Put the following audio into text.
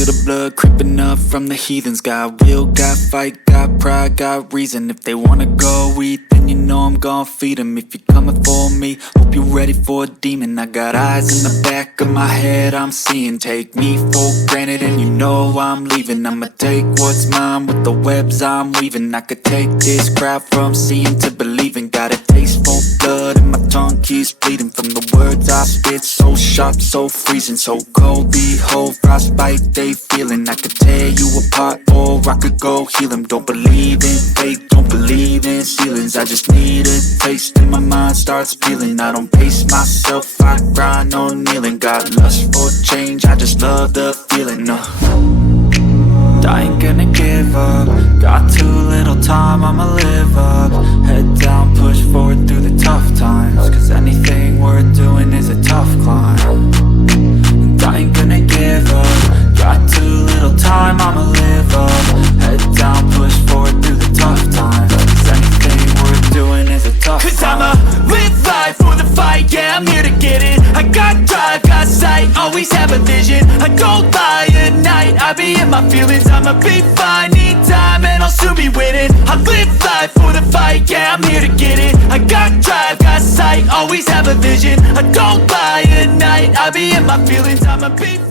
feel the blood creeping up from the heathens. Got will, got fight, got pride, got reason. If they wanna go eat, then you know I'm gon' feed them. If you're coming for me, hope you're ready for a demon. I got eyes in the back of my head, I'm seeing. Take me for granted and you know I'm leaving. I'ma take what's mine with the webs I'm weaving. I could take this crowd from seeing to believing. Got a taste for blood and my tongue keeps bleeding from the words I spit. So sharp, so freezing, so cold. Behold, frostbite they feeling. I could tear you apart or I could go heal them. Don't believe in fate, don't believe in ceilings. I just need a taste and my mind starts peeling. I don't pace myself, I grind on kneeling. Got lust for change, I just love the feeling. I ain't gonna give up. Got too little time, I'ma live up. Head down, push forward through the tough times. Cause anything worth doing is a tough climb. And I ain't gonna give up. Got too little time, I'ma live up. Head down, push forward through the tough times. Cause anything worth doing is a tough climb. Cause I'ma live life for the fight, yeah, I'm here to get it. I got drive, got sight, always have a vision. I don't lie at night, I be in my feelings. I'ma be fine, need time, and I'll soon be winning. I live life for the fight, yeah, I'm here to get it. I got drive, got sight, always have a vision. I don't lie at night, I be in my feelings. I'ma be